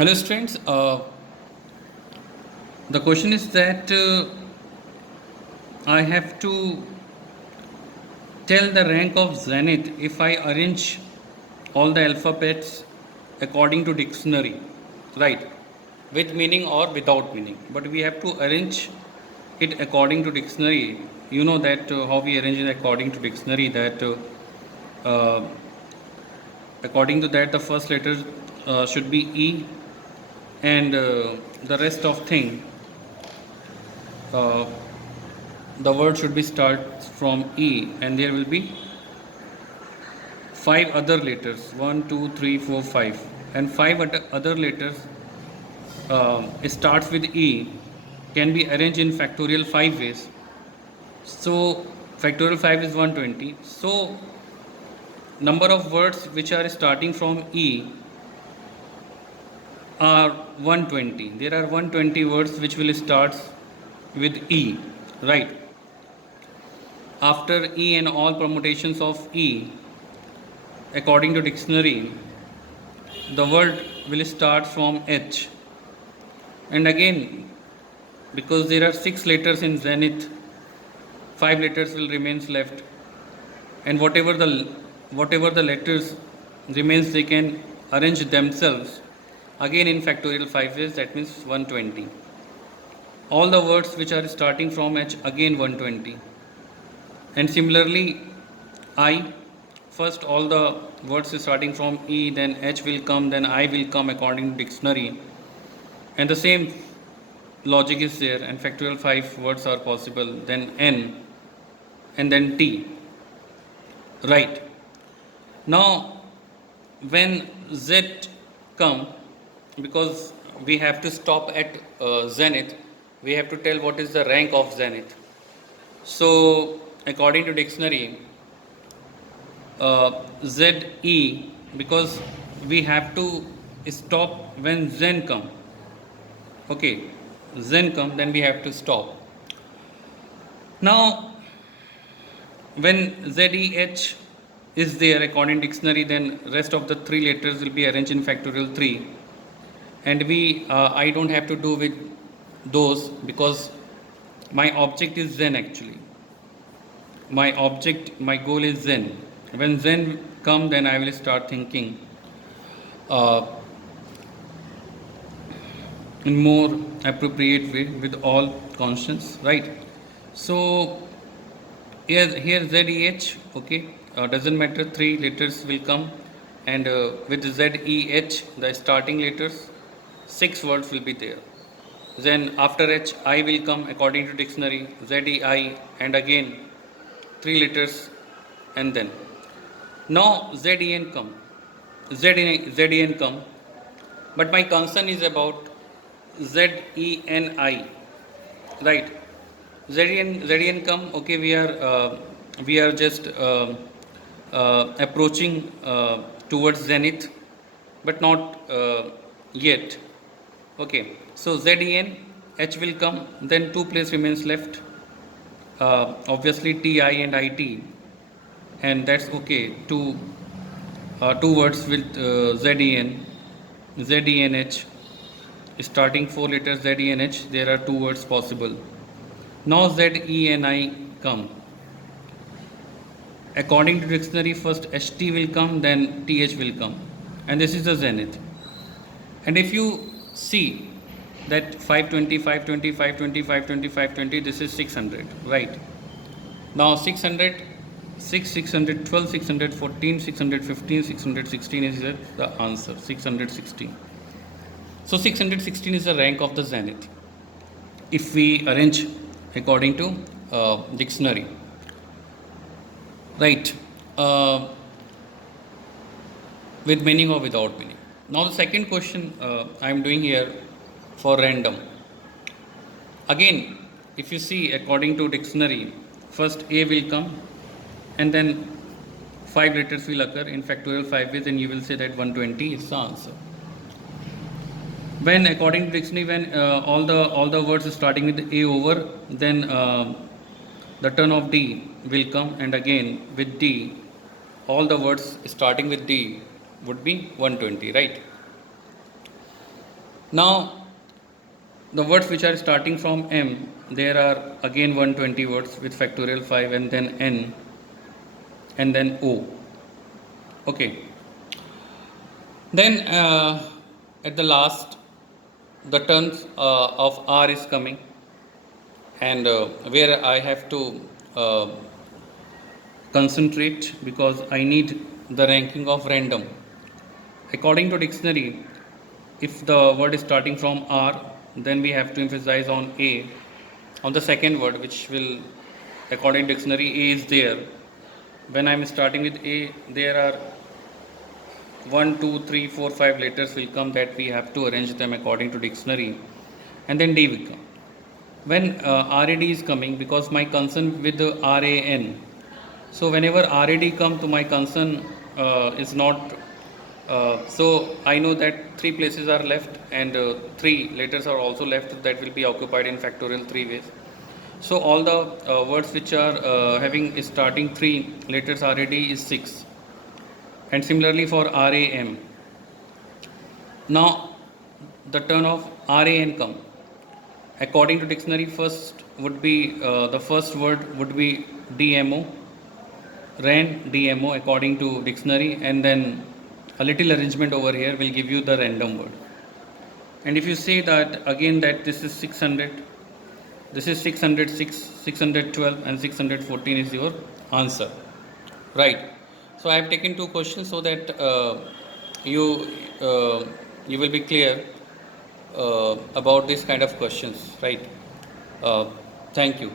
Hello students, the question is that I have to tell the rank of zenith if I arrange all the alphabets according to dictionary, right? With meaning or without meaning, but we have to arrange it according to dictionary. You know that how we arrange it according to dictionary, that uh, according to that the first letter should be E, and the rest of thing, uh, the word should be start from E, and there will be five other letters, one, two, three, four, five, and five other letters starts with E, can be arranged in factorial 5 ways. So factorial 5 is 120. So number of words which are starting from E are 120. There are 120 words which will start with E, right? After E and all permutations of E, according to dictionary, the word will start from H. And again, because there are 6 letters in zenith, 5 letters will remain left, and whatever the letters remains, they can arrange themselves again in factorial 5 ways, that means 120. All the words which are starting from H, again 120. And similarly, I, first all the words starting from E, then H will come, then I will come according to dictionary, and the same logic is there, and factorial 5 words are possible, then N, and then T, right? Now when Z come, because we have to stop at zenith, we have to tell what is the rank of zenith. So according to dictionary, ZE, because we have to stop when Zen come. Okay, Zen come, then we have to stop. Now when ZEH is there according to dictionary, then rest of the 3 letters will be arranged in factorial 3, and I don't have to do with those, because my object is Zen. Actually my goal is Zen. When Zen come, then I will start thinking uh, in more appropriate way with all conscience, right? So here ZEH, okay, doesn't matter, 3 letters will come, and with ZEH, the starting letters, 6 words will be there. Then after H, I will come according to dictionary, ZEI, and again 3 letters, and then now ZEN come, ZEN come, but my concern is about ZENI, right? ZEN come, okay, we are just approaching towards zenith, but not yet. Okay, so ZEN, H will come, then 2 place remains left, obviously TI and IT, and that's okay. Two words with ZEN, ZENH, starting 4 letters ZENH, there are 2 words possible. Now ZENI come. According to dictionary, first HT will come, then TH will come, and this is the zenith. And if you see that 520, 520, 520, 520, 520, this is 600, right? Now 600, 6, 612, 614, 615, 616 is the answer, 616. So 616 is the rank of the zenith if we arrange according to dictionary, right? With meaning or without meaning. Now the second question I am doing here for random. Again, if you see according to dictionary, first A will come, and then 5 letters will occur in factorial 5 ways, and you will say that 120 is the answer. When according to dictionary, when all the words starting with A over, then the turn of D will come, and again with D, all the words starting with D would be 120, right? Now, the words which are starting from M, there are again 120 words with factorial 5 and then N and then O. Okay. Then at the last, the turns of R is coming, and where I have to concentrate because I need the ranking of random. According to dictionary, if the word is starting from R, then we have to emphasize on A, on the second word, which will, according to dictionary, A is there. When I'm starting with A, there are 1, 2, 3, 4, 5 letters will come that we have to arrange them according to dictionary, and then D will come. When RAD is coming, because my concern with the RAN, so whenever RAD come to my concern is not, so I know that 3 places are left and 3 letters are also left that will be occupied in factorial 3 ways. So all the words which are having starting 3 letters RAD is 6, and similarly for RAM. Now the turn of RAN come. According to dictionary, first would be the first word would be DMO, RAN DMO according to dictionary, and then a little arrangement over here will give you the random word. And if you say that again that this is 600, this is 606, 612 and 614 is your answer, right? So I have taken 2 questions so that you you will be clear about this kind of questions, right? Thank you.